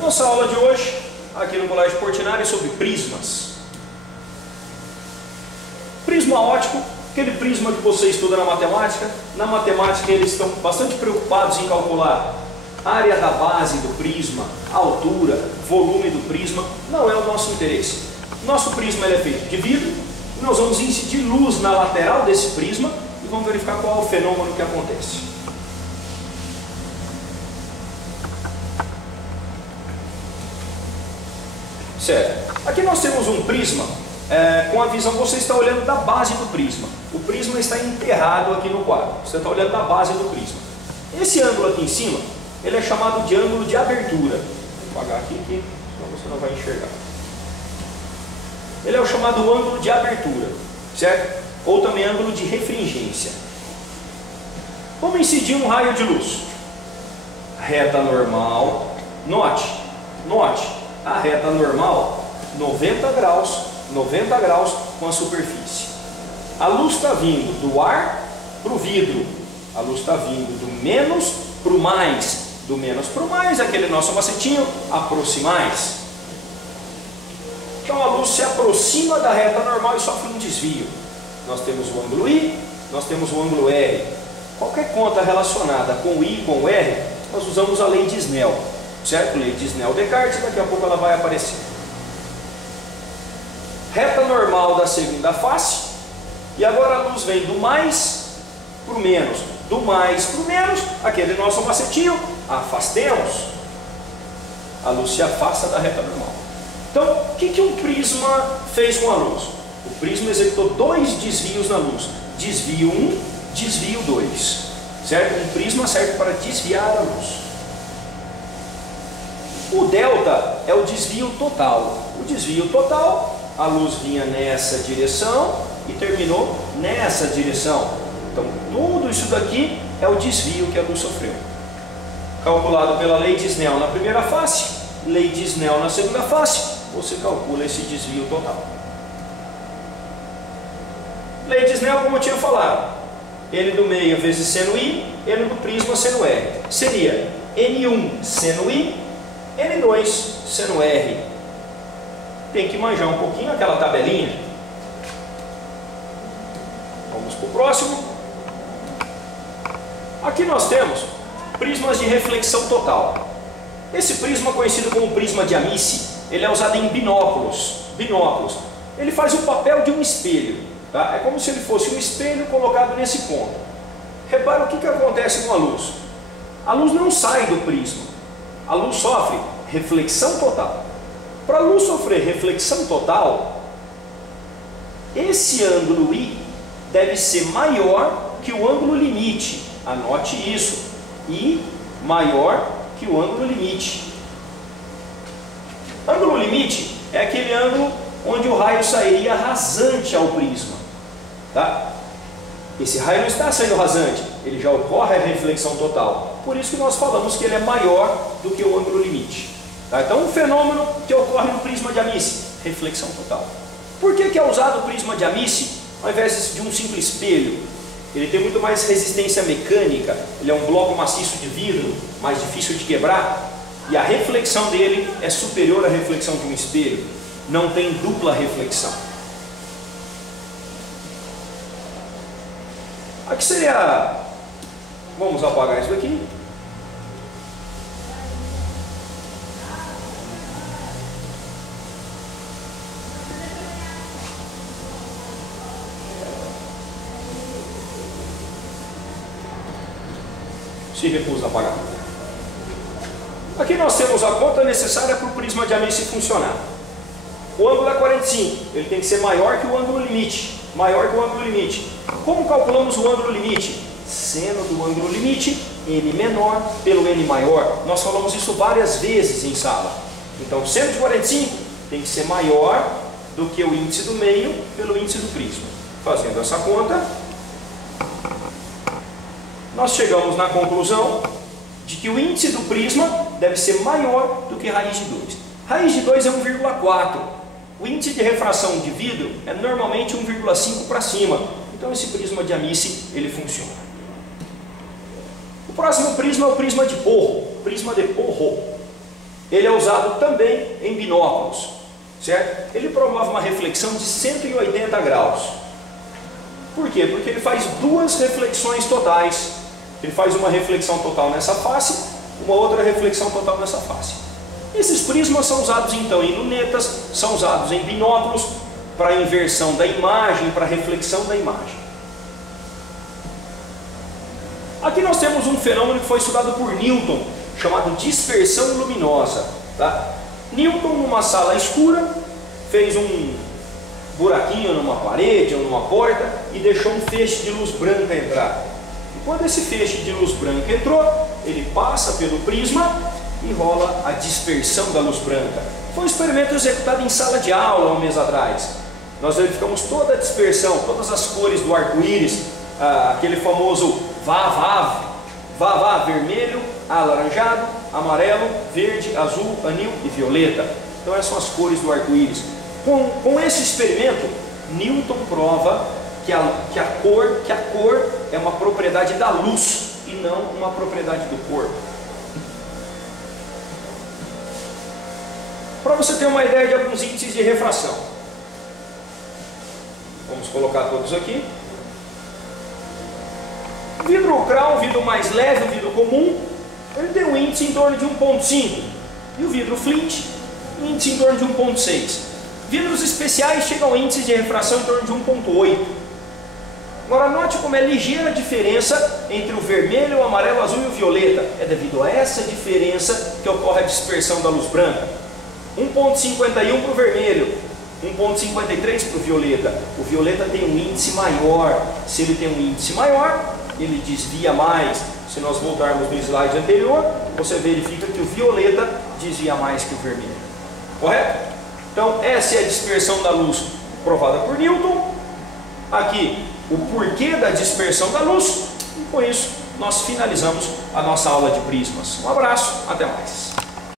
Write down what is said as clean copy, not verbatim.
Nossa aula de hoje, aqui no Colégio Portinari, é sobre prismas. Prisma óptico, aquele prisma que você estuda na matemática. Na matemática eles estão bastante preocupados em calcular a área da base do prisma, a altura, volume do prisma. Não é o nosso interesse. Nosso prisma ele é feito de vidro. Nós vamos incidir luz na lateral desse prisma e vamos verificar qual é o fenômeno que acontece. Certo. Aqui nós temos um prisma com a visão, você está olhando da base do prisma. O prisma está enterrado aqui no quadro. Você está olhando da base do prisma. Esse ângulo aqui em cima, ele é chamado de ângulo de abertura. Vou apagar aqui, senão você não vai enxergar. Ele é o chamado ângulo de abertura, certo? Ou também ângulo de refringência. Vamos incidir um raio de luz. Reta normal. Note, a reta normal, 90 graus com a superfície. A luz está vindo do ar para o vidro. A luz está vindo do menos para o mais. Do menos para o mais, aquele nosso macetinho, aproximais. Então a luz se aproxima da reta normal e sofre um desvio. Nós temos o ângulo I, nós temos o ângulo R. Qualquer conta relacionada com o I e com o R, nós usamos a lei de Snell. Certo? Lei de Snell-Descartes, daqui a pouco ela vai aparecer. Reta normal da segunda face. E agora a luz vem do mais para o menos. Do mais para o menos, aquele nosso macetinho, afastemos. A luz se afasta da reta normal. Então, o que um prisma fez com a luz? O prisma executou dois desvios na luz. Desvio 1, desvio 2. Certo? Um prisma serve para desviar a luz. O delta é o desvio total. O desvio total, a luz vinha nessa direção e terminou nessa direção. Então, tudo isso daqui é o desvio que a luz sofreu. Calculado pela lei de Snell na primeira face, lei de Snell na segunda face, você calcula esse desvio total. Lei de Snell, como eu tinha falado, N do meio vezes seno I, N do prisma seno R. Seria N1 seno I, N2 seno R. Tem que manjar um pouquinho aquela tabelinha. Vamos para o próximo. Aqui nós temos prismas de reflexão total. Esse prisma, conhecido como prisma de Amici, ele é usado em binóculos. Ele faz o papel de um espelho. Tá? É como se ele fosse um espelho colocado nesse ponto. Repara o que acontece com a luz. A luz não sai do prisma. A luz sofre reflexão total. Para a luz sofrer reflexão total, esse ângulo I deve ser maior que o ângulo limite. Anote isso. I maior que o ângulo limite. Ângulo limite é aquele ângulo onde o raio sairia rasante ao prisma. Tá? Esse raio não está saindo rasante, ele já ocorre a reflexão total. Por isso que nós falamos que ele é maior do que o ângulo limite. Tá? Então, um fenômeno que ocorre no prisma de Amici, reflexão total. Por que é usado o prisma de Amici ao invés de um simples espelho? Ele tem muito mais resistência mecânica, ele é um bloco maciço de vidro, mais difícil de quebrar, e a reflexão dele é superior à reflexão de um espelho. Não tem dupla reflexão. Aqui seria... Vamos apagar isso daqui. Se recusa a apagar. Aqui nós temos a conta necessária para o prisma de Amici funcionar. O ângulo é 45, ele tem que ser maior que o ângulo limite. Como calculamos o ângulo limite? Seno do ângulo limite, N menor pelo N maior. Nós falamos isso várias vezes em sala. Então, seno de 45 tem que ser maior do que o índice do meio pelo índice do prisma. Fazendo essa conta, nós chegamos na conclusão de que o índice do prisma deve ser maior do que raiz de 2. Raiz de 2 é 1,4. O índice de refração de vidro é normalmente 1,5 para cima. Então esse prisma de Amici, ele funciona. O próximo prisma é o prisma de Porro. Prisma de Porro. ele é usado também em binóculos, certo? Ele promove uma reflexão de 180 graus. Por quê? Porque ele faz duas reflexões totais. Ele faz uma reflexão total nessa face, uma outra reflexão total nessa face. Esses prismas são usados então em lunetas, são usados em binóculos, para inversão da imagem, para reflexão da imagem. Aqui nós temos um fenômeno que foi estudado por Newton, chamado dispersão luminosa. Tá? Newton, numa sala escura, fez um buraquinho numa parede ou numa porta e deixou um feixe de luz branca entrar. E quando esse feixe de luz branca entrou, ele passa pelo prisma e rola a dispersão da luz branca. Foi um experimento executado em sala de aula há um mês atrás. Nós verificamos toda a dispersão, todas as cores do arco-íris, aquele famoso vá, vermelho, alaranjado, amarelo, verde, azul, anil e violeta. Então essas são as cores do arco-íris. Com esse experimento, Newton prova que a cor é uma propriedade da luz e não uma propriedade do corpo. Para você ter uma ideia de alguns índices de refração, vamos colocar todos aqui. O vidro Crown, o vidro mais leve, o vidro comum, ele tem um índice em torno de 1,5. E o vidro Flint, índice em torno de 1,6. Vidros especiais chegam ao índice de refração em torno de 1,8. Agora note como é ligeira a diferença entre o vermelho, o amarelo, o azul e o violeta. É devido a essa diferença que ocorre a dispersão da luz branca. 1,51 para o vermelho, 1,53 para o violeta. O violeta tem um índice maior. Se ele tem um índice maior, ele desvia mais. Se nós voltarmos no slide anterior, você verifica que o violeta desvia mais que o vermelho. Correto? Então essa é a dispersão da luz provada por Newton. Aqui o porquê da dispersão da luz. E com isso nós finalizamos a nossa aula de prismas. Um abraço, até mais.